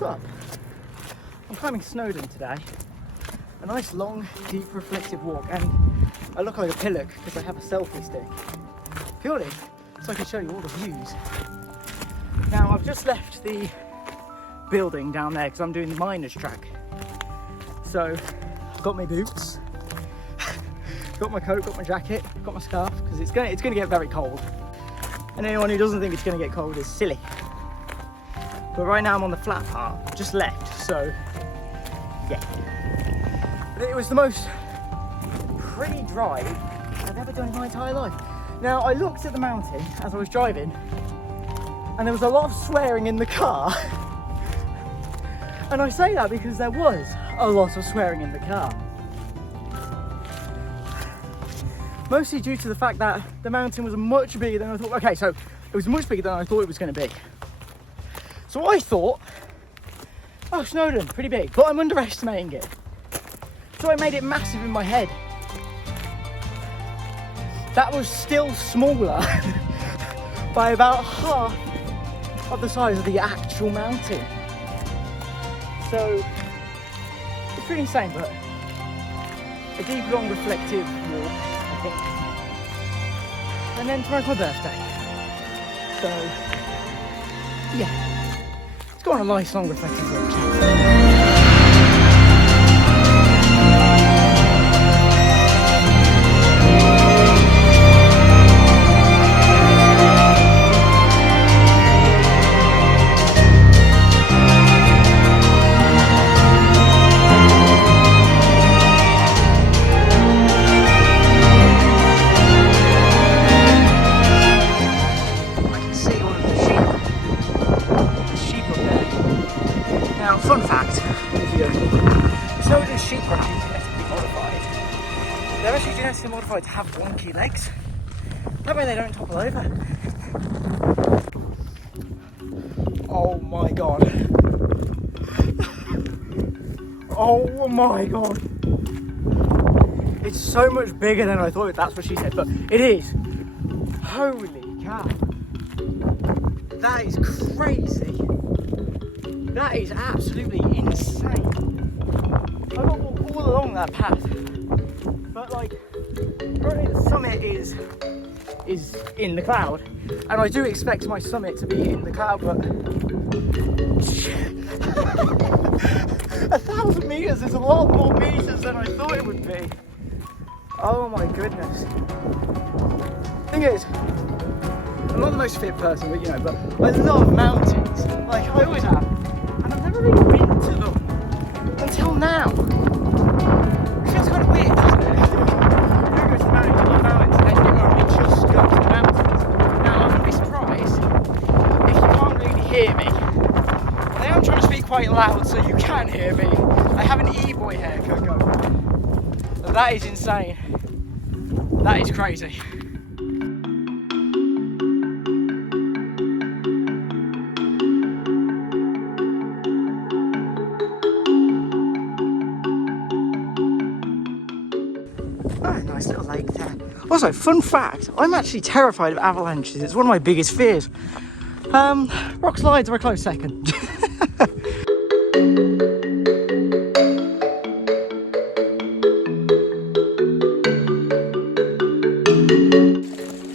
what's up? I'm climbing Snowdon today. A nice long, deep, reflective walk, and I look like a pillock because I have a selfie stick. Purely so I can show you all the views. Now I've just left the building down there because I'm doing the miners track. So I've got my boots, got my coat, got my jacket, got my scarf because it's gonna get very cold. And anyone who doesn't think it's gonna get cold is silly. But right now I'm on the flat part, just left, so yeah. But it was the most pretty drive I've ever done in my entire life. Now I looked at the mountain as I was driving and there was a lot of swearing in the car. And I say that because there was a lot of swearing in the car. Mostly due to the fact that the mountain was much bigger than I thought. Okay, so it was much bigger than I thought it was going to be. So I thought, oh, Snowdon, pretty big, but I'm underestimating it. So I made it massive in my head. That was still smaller by about half of the size of the actual mountain. So it's pretty insane, but a deep, long, reflective walk, I think. And then tomorrow's my birthday. So yeah. Go on a nice long reflective walk. Fun fact, Snowdon sheep are actually genetically modified. They're actually genetically modified to have wonky legs. That way they don't topple over. Oh my god. Oh my god. It's so much bigger than I thought. That's what she said, but it is. Holy cow. That is crazy. That is absolutely insane. I got all along that path, but like, apparently the summit is in the cloud, and I do expect my summit to be in the cloud, but 1,000 meters is a lot more meters than I thought it would be. Oh my goodness. Thing is, I'm not the most fit person, but you know, but I love mountains, like I always have. And I've never really been to them until now. It feels kind of weird, doesn't it? You go to the mountains, you love mountains, and then you only just go to the mountains. Now, I wouldn't be surprised if you can't really hear me. I am trying to speak quite loud so you can hear me. I have an e-boy haircut going. That is insane. That is crazy. Oh, nice little lake there. Also, fun fact, I'm actually terrified of avalanches. It's one of my biggest fears. Rock slides are a close second.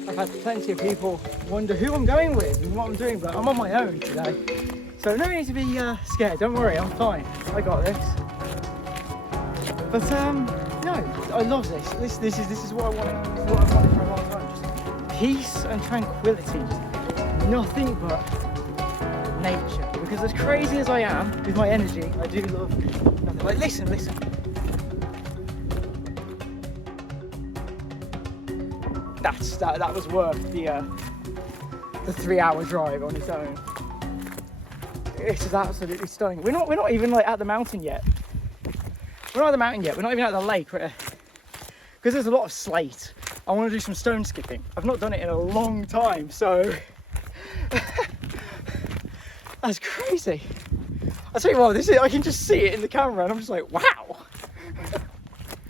I've had plenty of people wonder who I'm going with and what I'm doing, but I'm on my own today. So no need to be scared, don't worry, I'm fine. I got this. But no, I love this. This is what I want. This is what I've wanted for a long time. Just peace and tranquility. Just nothing but nature. Because as crazy as I am with my energy, I do love nothing. Like listen. That was worth the 3-hour drive on its own. It is absolutely stunning. We're not even like at the mountain yet. We're not at the mountain yet. We're not even at the lake. Because there's a lot of slate. I want to do some stone skipping. I've not done it in a long time, so that's crazy. I tell you what, I can just see it in the camera, and I'm just like, wow.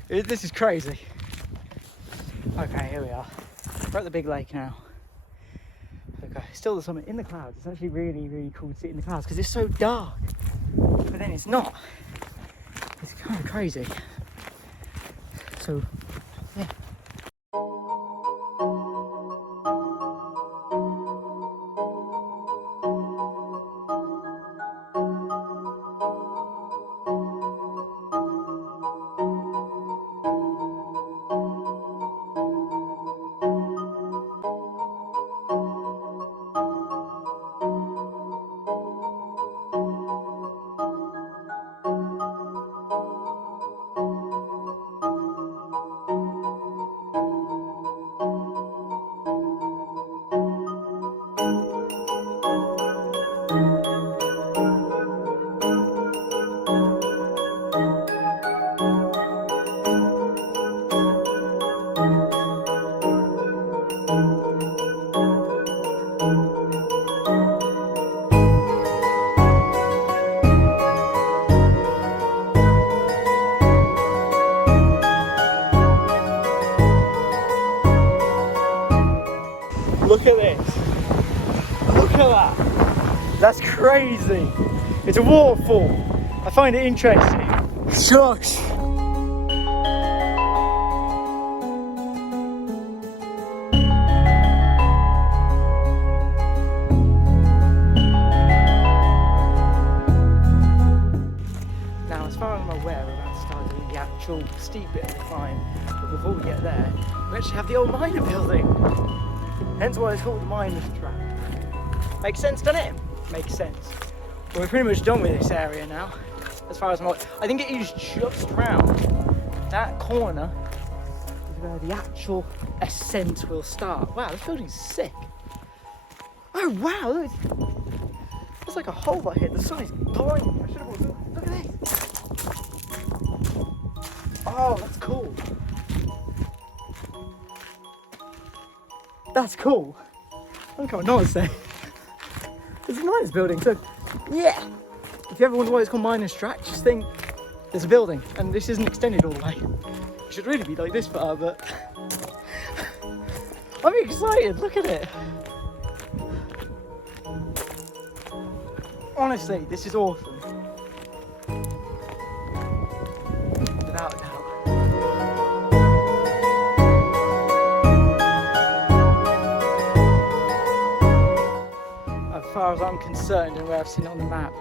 This is crazy. Okay, here we are. We're at the big lake now. Okay, still the summit in the clouds. It's actually really, really cool to see it in the clouds because it's so dark. but then it's not. It's kind of crazy. So, yeah. Look at this. Look at that. That's crazy. It's a waterfall. I find it interesting. Shush. Now, as far as I'm aware, we're about to start doing the actual steep bit of the climb. But before we get there, we actually have the old miner building. Hence why it's called the miner's track. Makes sense, doesn't it? Makes sense. Well, we're pretty much done with this area now. As far as I think it is just round that corner is where the actual ascent will start. Wow, this building's sick. Oh wow, look, there's like a hole right here. The sun is blinding. I should have look at this. Oh, that's cool. That's cool. I don't know what to say. It's a nice building, so yeah. If you ever wonder why it's called Miner's Track, just think there's a building and this isn't extended all the way. It should really be like this far, but I'm excited, look at it. Honestly, this is awesome. Without a doubt. As far as I'm concerned and where I've seen it on the map,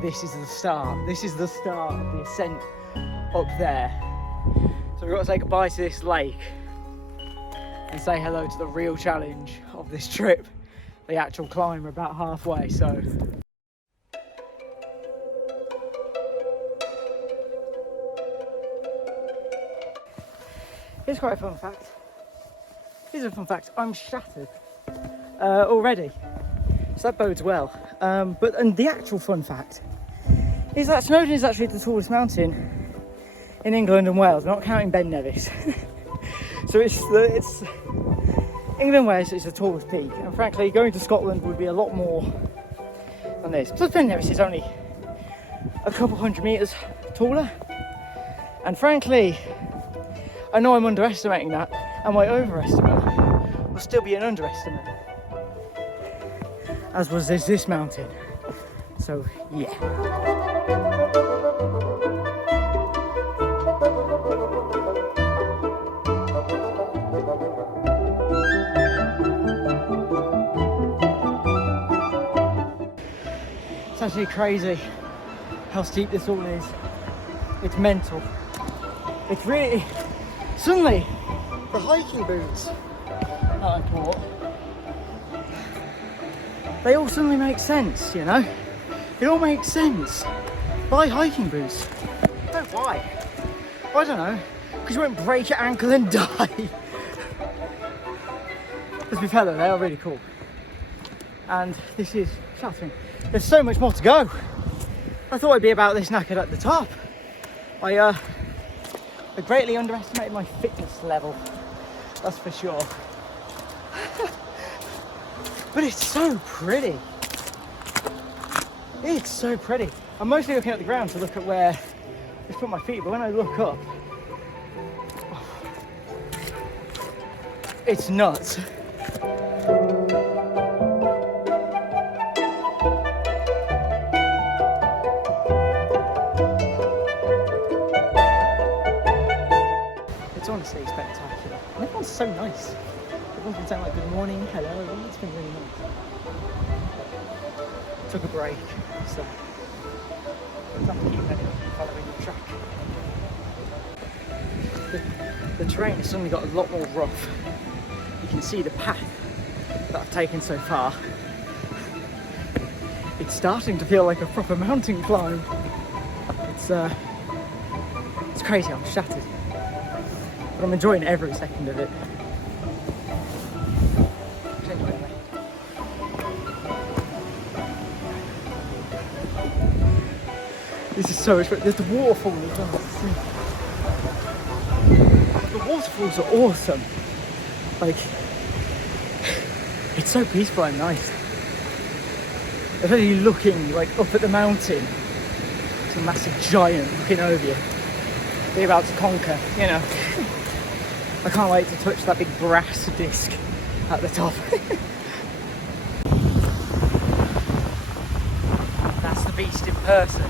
this is the start. This is the start of the ascent up there. So we've got to say goodbye to this lake and say hello to the real challenge of this trip. The actual climb, we're about halfway, so. Here's quite a fun fact. Here's a fun fact. I'm shattered already. So that bodes well. And the actual fun fact is that Snowdon is actually the tallest mountain in England and Wales, not counting Ben Nevis. So it's England and Wales is the tallest peak, and frankly going to Scotland would be a lot more than this. Plus Ben Nevis is only a couple hundred metres taller, and frankly I know I'm underestimating that, and my overestimate will still be an underestimate, as was this mountain. So yeah. It's actually crazy how steep this all is. It's mental. It's really, suddenly the hiking boots that I bought, they all suddenly make sense, you know? It all makes sense. Buy hiking boots. Oh, why? I don't know. Because you won't break your ankle and die. Let's be fair though, they are really cool. And this is shattering. There's so much more to go. I thought I'd be about this knackered at the top. I greatly underestimated my fitness level. That's for sure. But it's so pretty. It's so pretty. I'm mostly looking at the ground to look at where I put my feet, but when I look up, it's nuts. so nice. Everyone's been saying like good morning, hello. It's been really nice. Took a break, so I'm going to keep following the track. The terrain has suddenly got a lot more rough. You can see the path that I've taken so far. It's starting to feel like a proper mountain climb. It's crazy, I'm shattered. But I'm enjoying every second of it. Genuinely. This is so much fun. There's the waterfall as well. The waterfalls are awesome. Like, it's so peaceful and nice. Especially looking like up at the mountain. It's a massive giant looking over you. They're about to conquer, you know. I can't wait to touch that big brass disc at the top. That's the beast in person.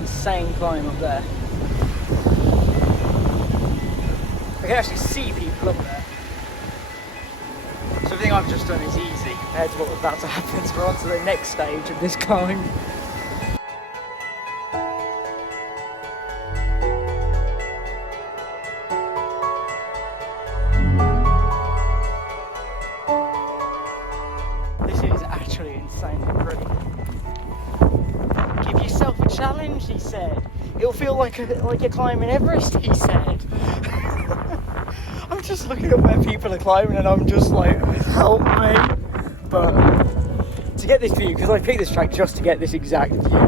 Insane climb up there. I can actually see people up there. So everything I've just done is easy compared to what was about to happen. So we're on to the next stage of this climb. This is actually insanely pretty. Give yourself a challenge, he said. It'll feel like you're climbing Everest, he said. I'm just looking at where people are climbing and I'm just like, help me. But to get this view, because I picked this track just to get this exact view,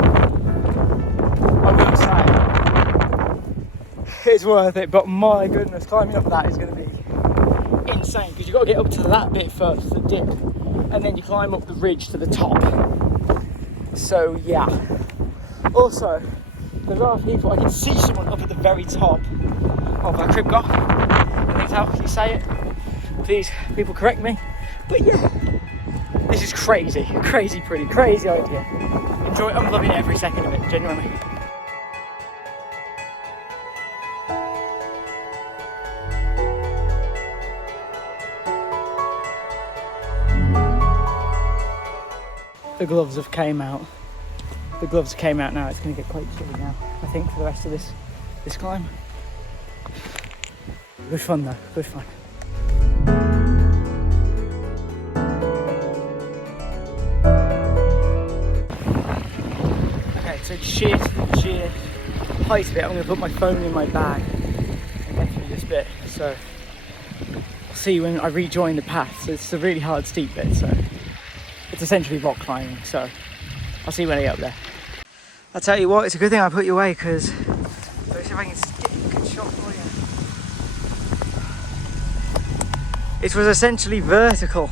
I will say it's worth it. But my goodness, climbing up that is going to be insane, because you've got to get up to that bit first, the dip, and then you climb up the ridge to the top. So yeah. Also, there are people, I can see someone up at the very top of a crib goth. I think that's how you say it. Please, people correct me. But yeah, this is crazy, crazy pretty, crazy idea. Enjoy it, I'm loving every second of it, genuinely. The gloves have came out. The gloves came out now. It's going to get quite chilly now, I think, for the rest of this climb. Good fun though, good fun. Okay, so sheer height of it, I'm going to put my phone in my bag and get through this bit. So I'll see when I rejoin the path. So it's a really hard, steep bit. So it's essentially rock climbing. So I'll see you when I get up there. I'll tell you what, it's a good thing I put you away, because let's see if I can get a good shot for you. It was essentially vertical.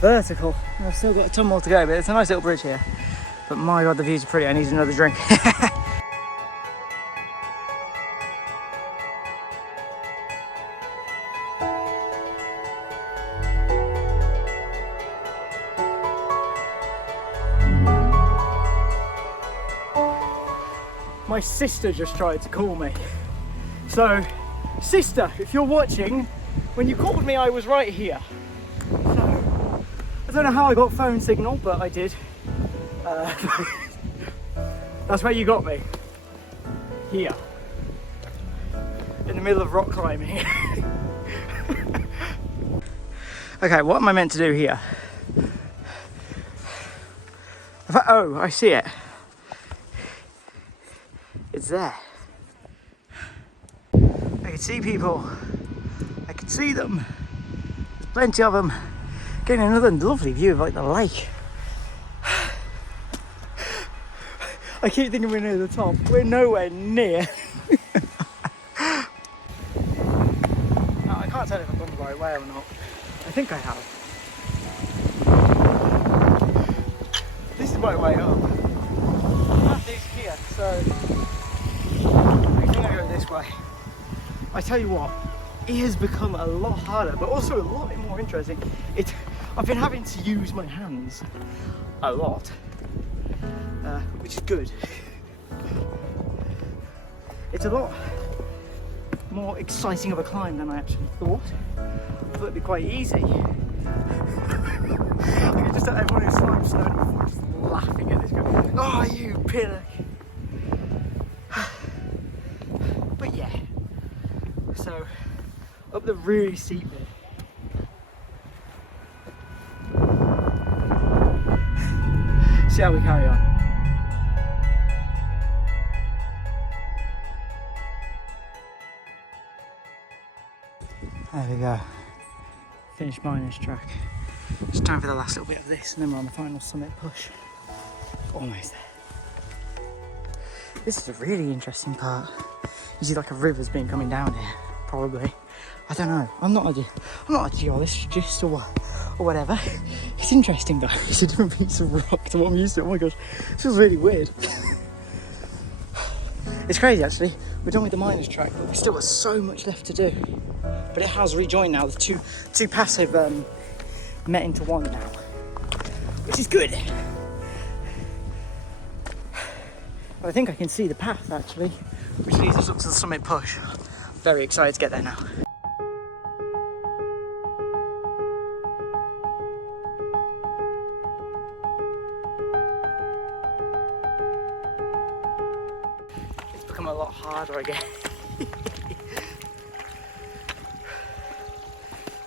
Vertical. I've still got a ton more to go, but it's a nice little bridge here. But my god, the views are pretty. I need another drink. My sister just tried to call me. So, sister, if you're watching, when you called me, I was right here. So, I don't know how I got phone signal, but I did. That's where you got me. Here. In the middle of rock climbing. Okay, what am I meant to do here? Oh, I see it. It's there. I can see people. I can see them. There's plenty of them. Getting another lovely view of like the lake. I keep thinking we're near the top. We're nowhere near. No, I can't tell if I've gone the right way or not. I think I have. This is my way up. The path is here, so I think I go this way. I tell you what, it has become a lot harder, but also a lot more interesting. I've been having to use my hands a lot, which is good. It's a lot more exciting of a climb than I actually thought. I thought it'd be quite easy. I could just everyone who's climbed Snowdon before just laughing at this guy. Oh, you pillock! But yeah, so up the really steep bit. See how we carry on. There we go. Finished minus track. It's time for the last little bit of this, and then we're on the final summit push. Almost there. This is a really interesting part. You see like a river's been coming down here, probably. I don't know. I'm not a geologist or whatever. It's interesting though. It's a different piece of rock to what I'm used to. Oh my gosh, this feels really weird. It's crazy actually. We're done with the miners track, but we've still got so much left to do. But it has rejoined now. The two paths have met into one now, which is good. But I think I can see the path actually, which leads us up to the summit push. Very excited to get there now. It's become a lot harder again.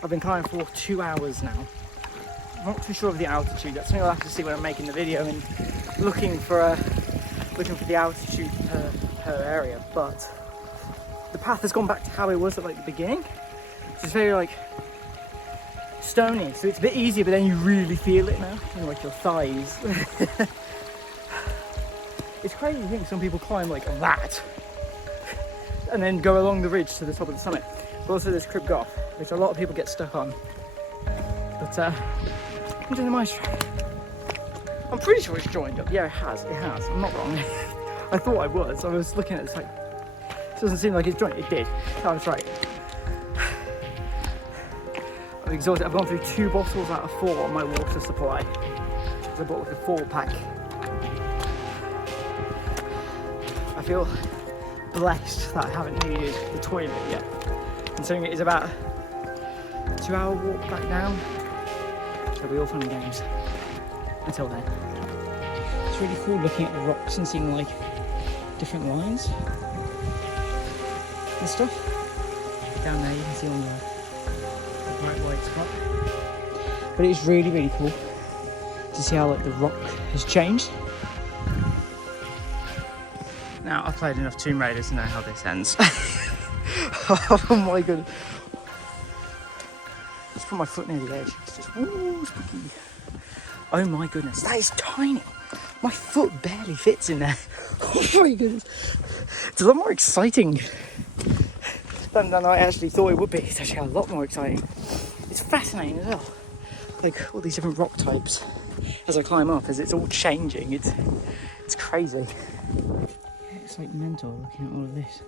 I've been climbing for 2 hours now. I'm not too sure of the altitude. That's something I'll have to see when I'm making the video and looking for the altitude per area. But the path has gone back to how it was at like the beginning. It's very like stony, so it's a bit easier, but then you really feel it now in like your thighs. It's crazy to think some people climb like that and then go along the ridge to the top of the summit. But also there's Crib Goth, which a lot of people get stuck on. But I'm doing the mice track. I'm pretty sure it's joined up. Yeah, it has. I'm not wrong. I thought I was. I was looking at this like, it doesn't seem like it's joined. It did. I was right. I'm exhausted. I've gone through 2 bottles out of 4 on my water supply. I bought like a 4-pack. I feel blessed that I haven't needed the toilet yet. Considering it is about a 2-hour walk back down. It'll be all fun and games. Until then. It's really cool looking at the rocks and seeing like different lines and stuff. Down there you can see on the bright white spot. But it is really, really cool to see how like the rock has changed. Now I've played enough Tomb Raider to know how this ends. Oh my god. Just put my foot near the edge. It's just ooh, spooky. Oh my goodness, that is tiny. My foot barely fits in there. Oh my goodness. It's a lot more exciting than I actually thought it would be. It's actually a lot more exciting. It's fascinating as well. Like all these different rock types as I climb up, as it's all changing. It's crazy. It's like mental looking at all of this.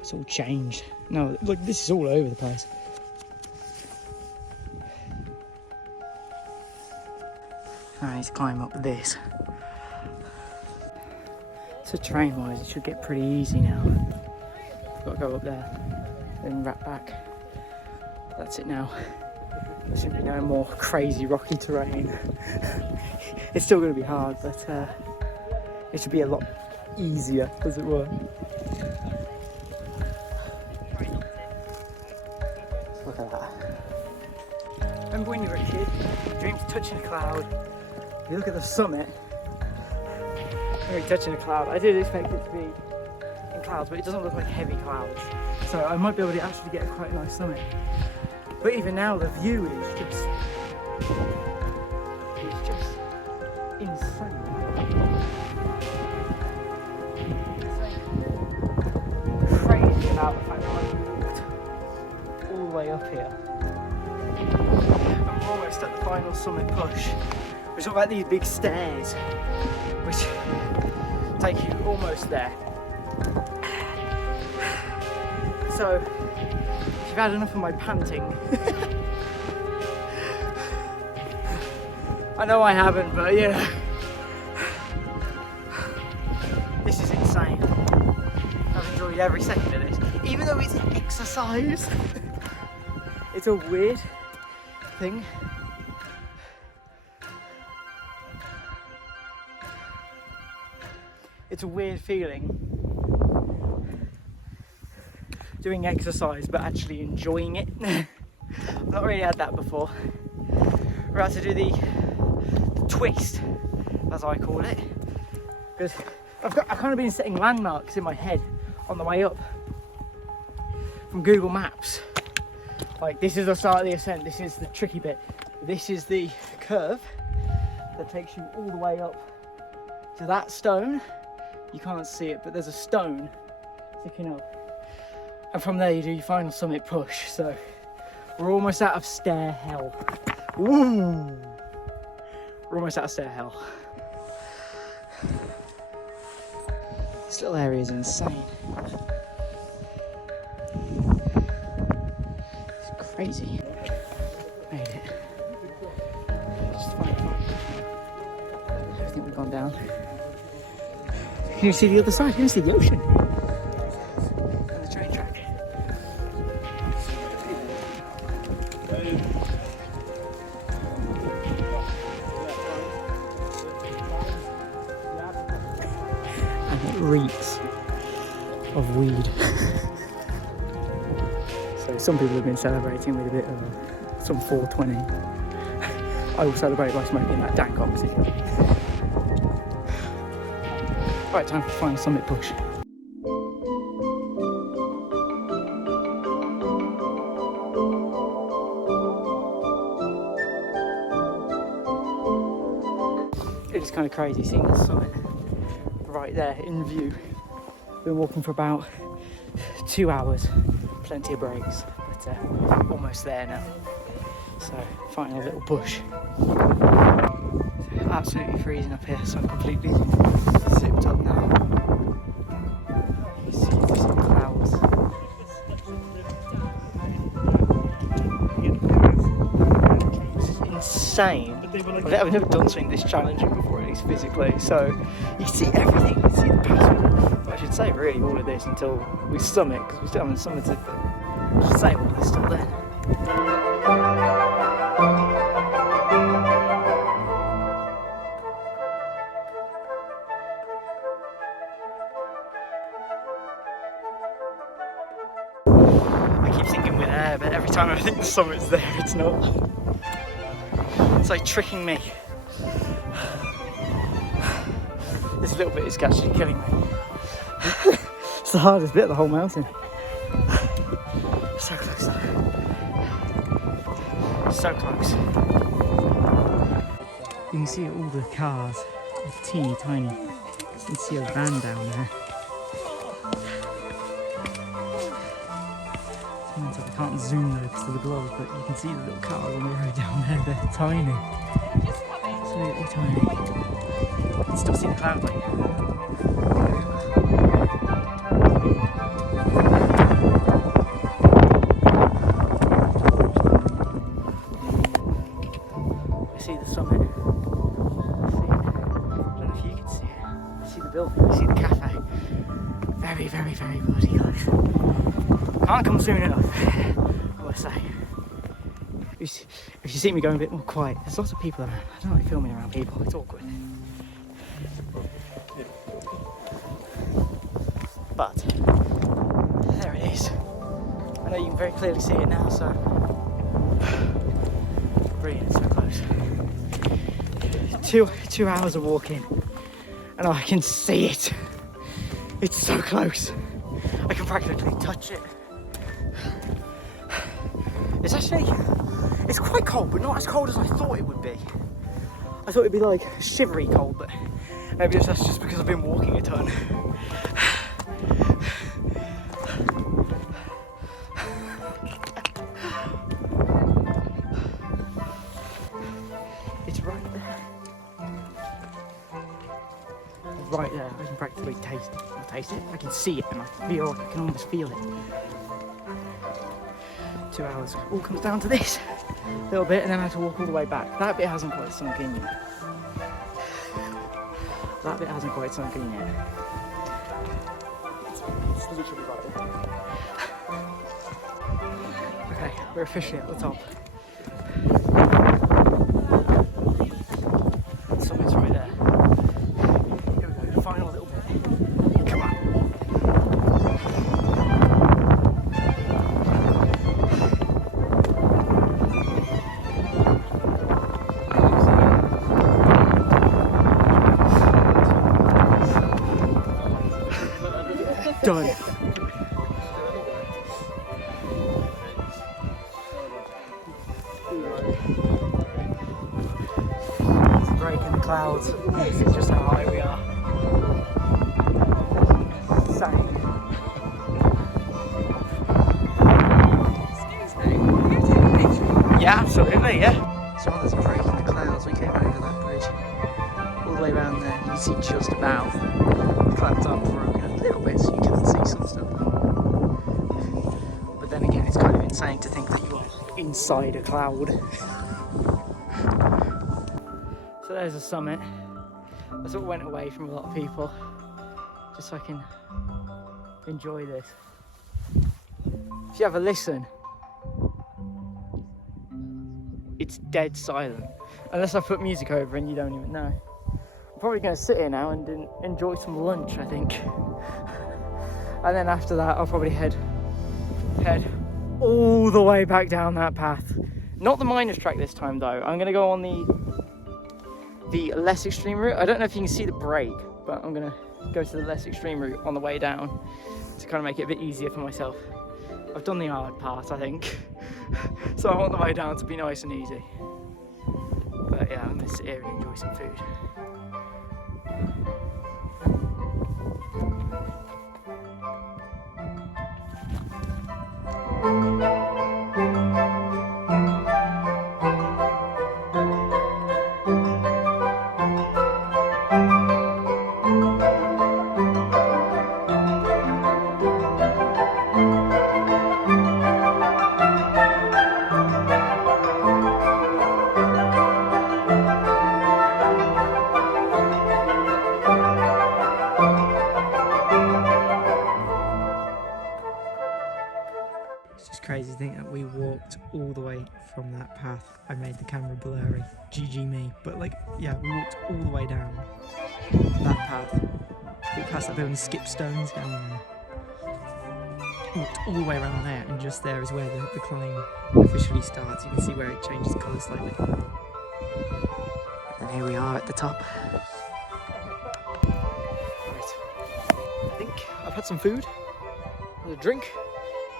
It's all changed. No, look, this is all over the place. I need to climb up this. So terrain-wise, it should get pretty easy now. I've got to go up there, then wrap back. That's it now. There shouldn't be no more crazy rocky terrain. It's still going to be hard, but it should be a lot easier, as it were. Look at that. Remember when you were a kid, you dreamed of touching a cloud? If you look at the summit, you're touching a cloud. I did expect it to be in clouds, but it doesn't look like heavy clouds. So I might be able to actually get a quite nice summit. But even now, the view is just insane. Crazy about the fact that I walked all the way up here. I'm almost at the final summit push. We're talking about these big stairs, which take you almost there. So, if you've had enough of my panting, I know I haven't, but yeah, insane. I've enjoyed every second of this, even though it's exercise. It's a weird thing. It's a weird feeling doing exercise but actually enjoying it. I've not really had that before. We're about to do the twist, as I call it, because I've kind of been setting landmarks in my head on the way up from Google Maps. Like, this is the start of the ascent, this is the tricky bit, this is the curve that takes you all the way up to that stone. You can't see it, but there's a stone sticking up, and from there you do your final summit push. So we're almost out of stair hell. Ooh, we're almost out of stair hell. This little area is insane. It's crazy. Made it. Just fine. Everything we've gone down. Can you see the other side? You can see the ocean. And the train track. And it reeks of weed. So some people have been celebrating with a bit of some 420. I will celebrate by smoking that dank oxygen. Right, time for the final summit push. It is kind of crazy seeing the summit right there in view. Been walking for about 2 hours, plenty of breaks, but almost there now. So, final little push. Absolutely freezing up here, so I'm completely zipped up now. You see some clouds. It's insane. I've never done something this challenging before, at least physically. So you can see everything. You can see the pattern. I should say really all of this until we summit, because we still haven't summited. But I should say all of this till then. But every time I think the summit's there, it's not. It's like tricking me. This little bit is actually killing me. It's the hardest bit of the whole mountain. So close though. So close. You can see all the cars. It's teeny tiny. You can see a van down there. I can't zoom though because of the gloves, but you can see the little cars on the road down there. They're tiny. Absolutely tiny. You can still see the clouds like. I see the summit. I see it. I don't know if you can see it. I see the building. I see the cafe. Very, very, very bloody close. Can't come soon enough, I must say. If you see me going a bit more quiet, there's lots of people around. I don't like filming around people, it's awkward. But, there it is. I know you can very clearly see it now, so... Brilliant, so close. 2 hours of walking, and I can see it. It's so close. I can practically touch it. It's quite cold, but not as cold as I thought it would be. I thought it'd be like shivery cold, but maybe that's just because I've been walking a ton. It's right there. Right there, I can practically taste it. I taste it, I can see it, and I feel like I can almost feel it. 2 hours. All comes down to this little bit, and then I have to walk all the way back. That bit hasn't quite sunk in yet. It's literally right there. Okay, we're officially at the top. Something's right there. Here we go, the final little bit. Come on. Done. It's a break in the clouds. This is just how high we are. Insane. Yeah, absolutely, yeah. So there's a break in the clouds. We came over that bridge all the way around there. You can see just about the clouds are broken a little bit, so you can see some stuff. But then again, it's kind of insane to think that you are inside a cloud. So there's the summit. I sort of went away from a lot of people just so I can enjoy this. If you have a listen, it's dead silent. Unless I put music over and you don't even know. I'm probably going to sit here now and enjoy some lunch, I think. And then after that, I'll probably head all the way back down that path. Not the minus track this time though. I'm going to go on the less extreme route. I don't know if you can see the break, but I'm going to go to the less extreme route on the way down to kind of make it a bit easier for myself. I've done the hard part, I think. So I want the way down to be nice and easy. But yeah, I'm going to sit here and enjoy some food. Crazy to think that we walked all the way from that path. I made the camera blurry, GG me, but like, yeah, we walked all the way down that path, walked past that building, skipped stones down there, walked all the way around there, and just there is where the climb officially starts. You can see where it changes colour slightly. And here we are at the top. Right, I think I've had some food, had a drink.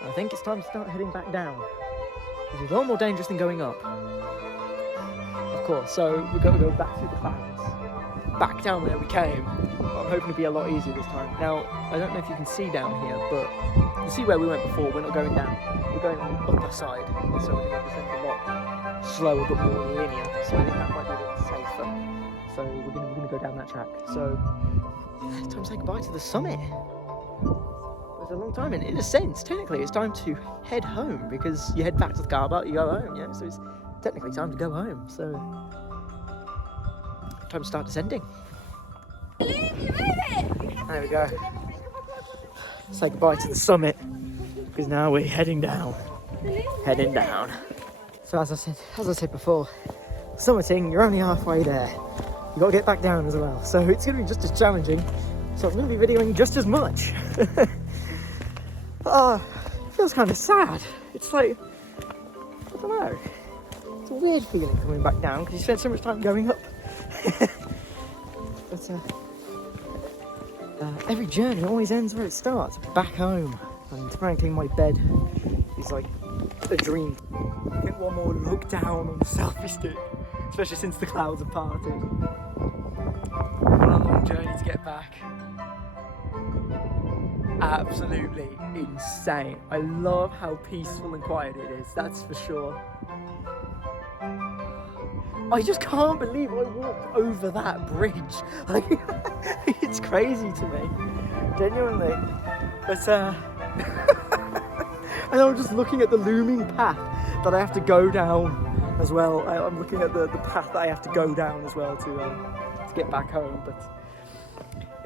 I think it's time to start heading back down, which is a lot more dangerous than going up. Of course, so we've got to go back through the clouds, back down where we came, but I'm hoping to be a lot easier this time. Now, I don't know if you can see down here, but you see where we went before, we're not going down, we're going on the upper side, so we're going to descend a lot slower but more linear, so I think that might be a bit safer. So we're going to go down that track. So, it's time to say goodbye to the summit. It's a long time, and in a sense, technically, it's time to head home because you head back to the car park, you go home, yeah. So it's technically time to go home. So time to start descending. There we go. Say goodbye to the summit because now we're heading down. Heading down. So as I said before, summiting, you're only halfway there. You got to get back down as well. So it's going to be just as challenging. So I'm going to be videoing just as much. Oh, it feels kind of sad. It's like, I don't know. It's a weird feeling coming back down because you spent so much time going up. But every journey always ends where it starts, back home. And frankly, my bed is like a dream. I think one more look down on the selfie stick, especially since the clouds have parted. What a long journey to get back. Absolutely insane. I love how peaceful and quiet it is, that's for sure. I just can't believe I walked over that bridge. Like, it's crazy to me, genuinely. But and I'm just looking at the looming path that I have to go down as well. I'm looking at the path that I have to go down as well to get back home. But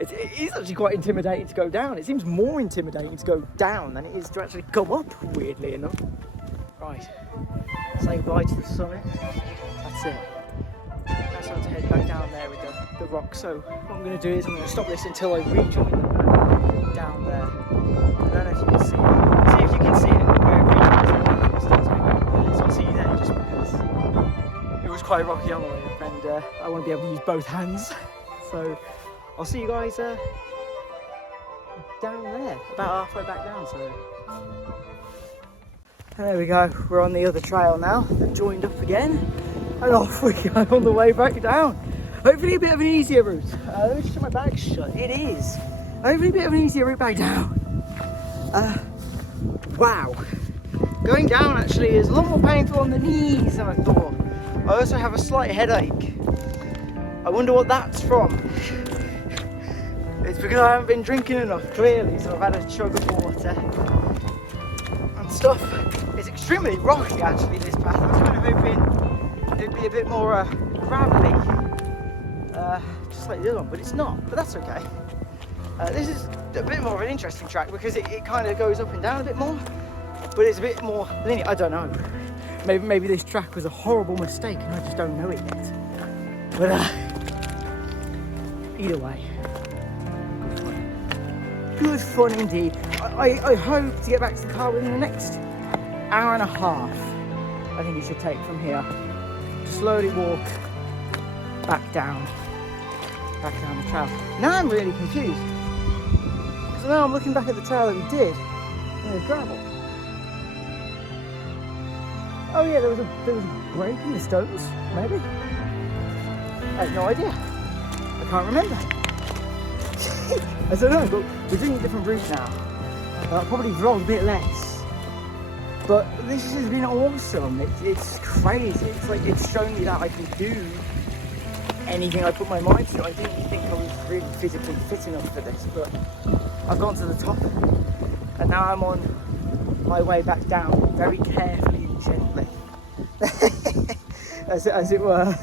It is actually quite intimidating to go down. It seems more intimidating to go down than it is to actually come up, weirdly enough. Right, say goodbye to the summit. That's it. Now it's time to head back down there with the rock. So what I'm going to do is I'm going to stop this until I rejoin the path down there. I don't know if you can see it. See if you can see it where it rejoins the path. So I'll see you there just because it was quite rocky on the way up, and I want to be able to use both hands. So I'll see you guys down there, about halfway back down. So there we go, we're on the other trail now. They've joined up again, and off we go on the way back down. Hopefully a bit of an easier route. Let me just get my bag shut. It is. Hopefully a bit of an easier route back down. Wow. Going down actually is a lot more painful on the knees than I thought. I also have a slight headache. I wonder what that's from. It's because I haven't been drinking enough, clearly, so I've had a chug of water and stuff. It's extremely rocky actually, this path. I was kind of hoping it'd be a bit more gravelly, just like the other one, but it's not, but that's okay. This is a bit more of an interesting track because it kind of goes up and down a bit more, but it's a bit more linear. I don't know, maybe this track was a horrible mistake and I just don't know it yet. But either way, good fun indeed. I hope to get back to the car within the next hour and a half. I think it should take from here to slowly walk back down the trail. Now I'm really confused because now I'm looking back at the trail that we did and there's gravel. Oh yeah, there was a break in the stones, maybe? I have no idea. I can't remember. I don't know, but we're doing a different route now. I'll probably vlog a bit less. But this has been awesome. It's crazy. It's like it's shown me that I can do anything I put my mind to. I didn't think I was really physically fit enough for this, but I've gone to the top. And now I'm on my way back down very carefully and gently. as it were.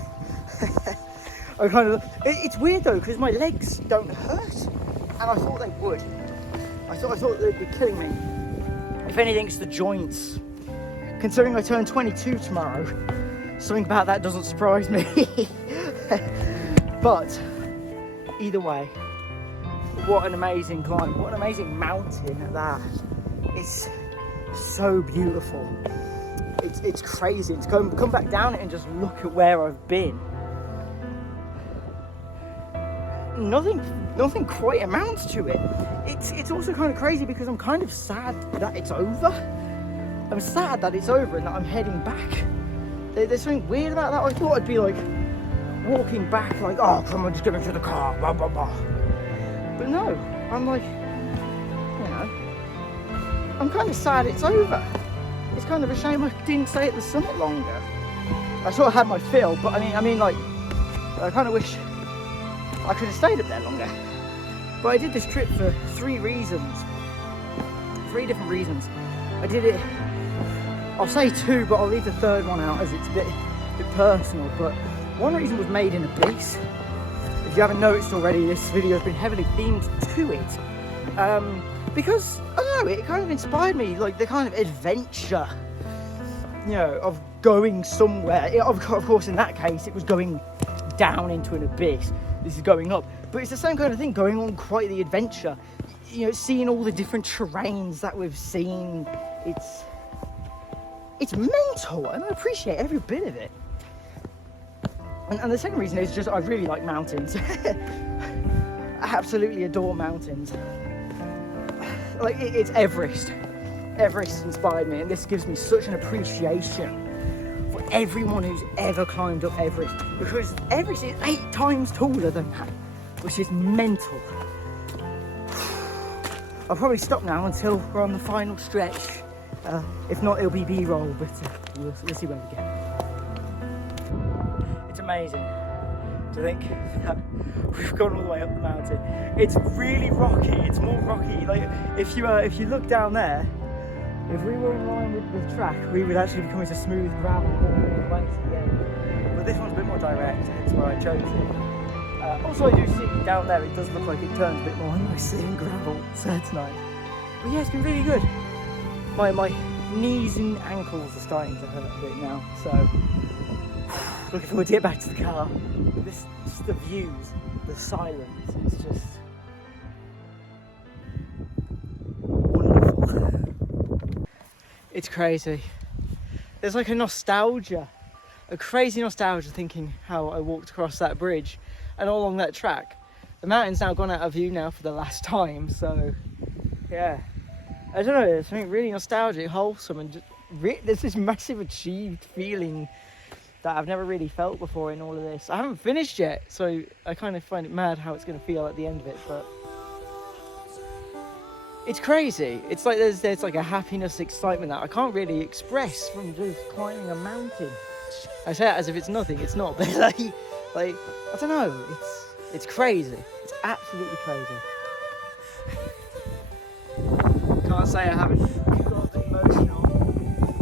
I kind of, it's weird though because my legs don't hurt, and I thought they would. I thought they'd be killing me. If anything, it's the joints. Considering I turn 22 tomorrow, something about that doesn't surprise me. But either way, what an amazing climb! What an amazing mountain at that! It's so beautiful. It's crazy. It's come back down it and just look at where I've been. Nothing quite amounts to it. It's also kind of crazy because I'm kind of sad that it's over. I'm sad that it's over and that I'm heading back. There's something weird about that. I thought I'd be like walking back like, oh come on, just get into the car, blah blah blah. But no, I'm like, you know, I'm kind of sad it's over. It's kind of a shame I didn't stay at the summit longer. I sort of had my fill, but I mean like, I kind of wish I could have stayed up there longer. But I did this trip for three different reasons. I did it, I'll say two, but I'll leave the third one out as it's a bit personal. But one reason was made in Abyss. If you haven't noticed already, this video has been heavily themed to it. Because, I don't know, it kind of inspired me, like the kind of adventure, you know, of going somewhere. Of course, in that case, it was going down into an abyss. This is going up, but it's the same kind of thing, going on quite the adventure, you know, seeing all the different terrains that we've seen. It's mental, and I appreciate every bit of it. And the second reason is just I really like mountains. I absolutely adore mountains. Like it's Everest. Everest inspired me, and this gives me such an appreciation for everyone who's ever climbed up Everest, because Everest is 8 times taller than that, which is mental. I'll probably stop now until we're on the final stretch. If not, it'll be B-roll, but we'll see where we get. It's amazing to think that we've gone all the way up the mountain. It's really rocky. It's more rocky. Like if you look down there, if we were in line with the track, we would actually be coming to smooth gravel all the way to the end. But this one's a bit more direct, hence why I chose it. Also, I do see down there, it does look like it turns a bit more nicely in gravel, so that's nice. But yeah, it's been really good. My knees and ankles are starting to hurt a bit now, so looking forward to get back to the car. Just the views, the silence, it's just wonderful. It's crazy. There's like a nostalgia, a crazy nostalgia thinking how I walked across that bridge and all along that track. The mountain's now gone out of view now for the last time, so yeah. I don't know, there's something really nostalgic, wholesome, and just there's this massive achieved feeling that I've never really felt before in all of this. I haven't finished yet, so I kind of find it mad how it's going to feel at the end of it, but it's crazy. It's like there's like a happiness, excitement that I can't really express from just climbing a mountain. I say it as if it's nothing, it's not, but like I don't know, it's crazy. It's absolutely crazy. Can't say I haven't got emotional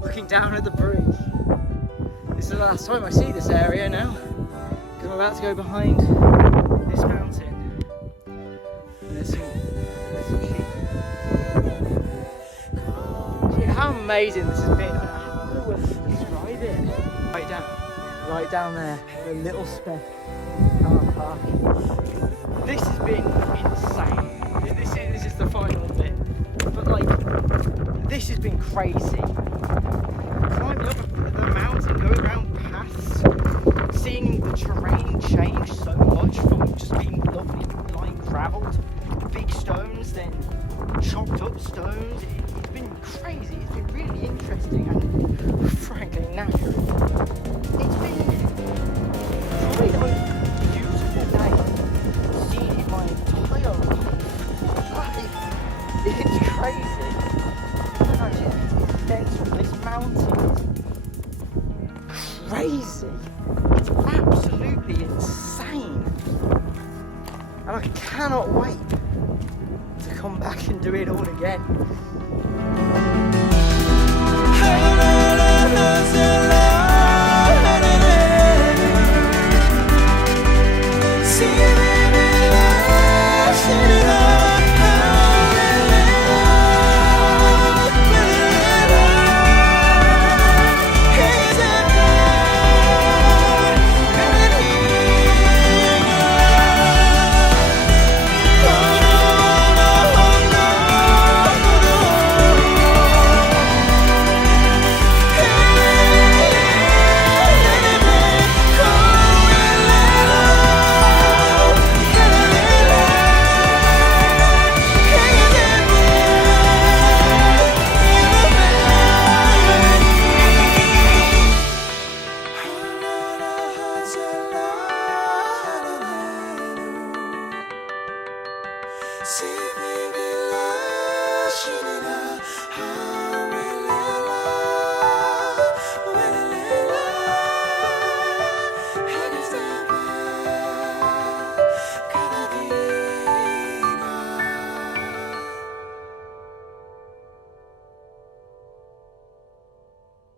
looking down at the bridge. This is the last time I see this area now, because I'm about to go behind this mountain. And there's some sheep. See how amazing this has been. I don't know where to describe it. Right down there, a little speck car park. This has been insane. This is the final bit. But like, this has been crazy. Climbing up the mountain, going around paths, seeing the terrain change so much from just being lovely, light gravel to big stones, then chopped up stones. It's been crazy. It's been really interesting and frankly knackered. It's been probably the most beautiful day I've seen in my entire life. It's crazy. It's dense from this mountain. It's crazy. It's absolutely insane. And I cannot wait to come back and do it all again. See, baby, love,